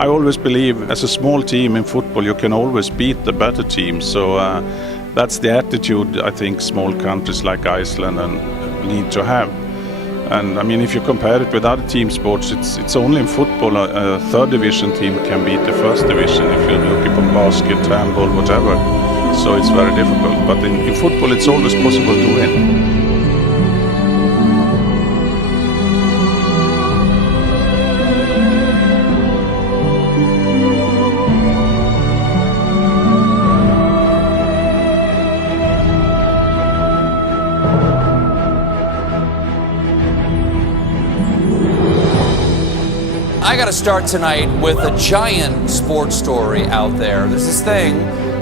I always believe as a small team in football you can always beat the better team. So that's the attitude I think small countries like Iceland need to have. And I mean, if you compare it with other team sports, it's only in football a third division team can beat the first division. If you're looking for basket, handball, whatever. So it's very difficult. But in football it's always possible to win. I got to start tonight with a giant sports story out there. There's this thing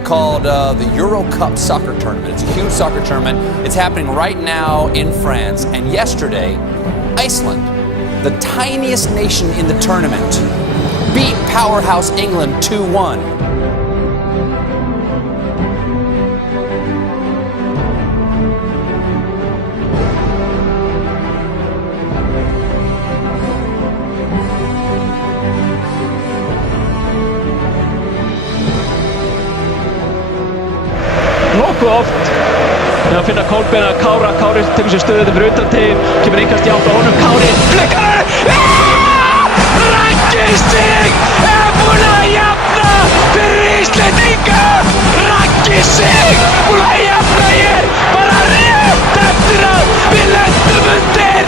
called the Euro Cup soccer tournament. It's a huge soccer tournament. It's happening right now in France. And yesterday, Iceland, the tiniest nation in the tournament, beat powerhouse England 2-1. Nokkuð oft með að finna Kolbeinn að Kári tekur sér stöðu fyrir utan tegin, kemur innkast í átt á honum, Kári flikkar Raggi Sig búinn að jafna fyrir Íslendinga. Raggi Sig búinn að jafna hér bara rétt eftir að við lentum undir.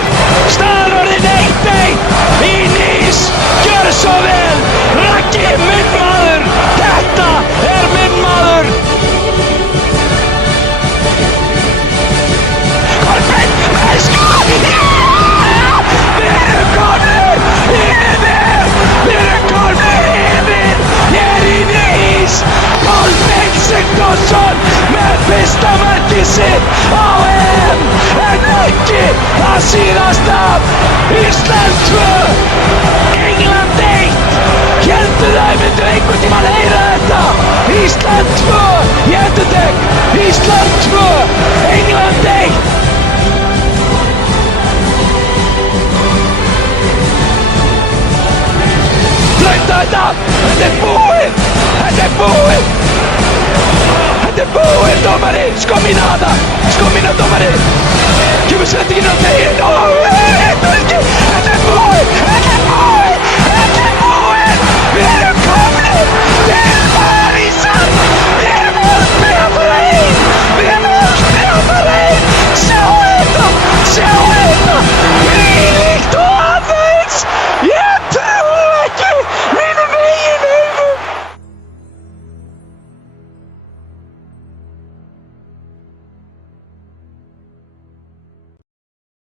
Staðan orðin 1-1 í Nýs. Gjörðu svo vel Raggi, minn maður, þetta er minn maður. Með fyrsta markið sitt á EM en ekki að síðast af. Ísland 2, England 1. Héldu þau myndu einhvern tímann heyra þetta. Ísland 2, ég endurtek, Ísland 2, England 1. Flauta þetta, þetta er búið, þetta er búið. Þetta er búið, dómari, skominada, dómari. Kemur sendingin á tegin og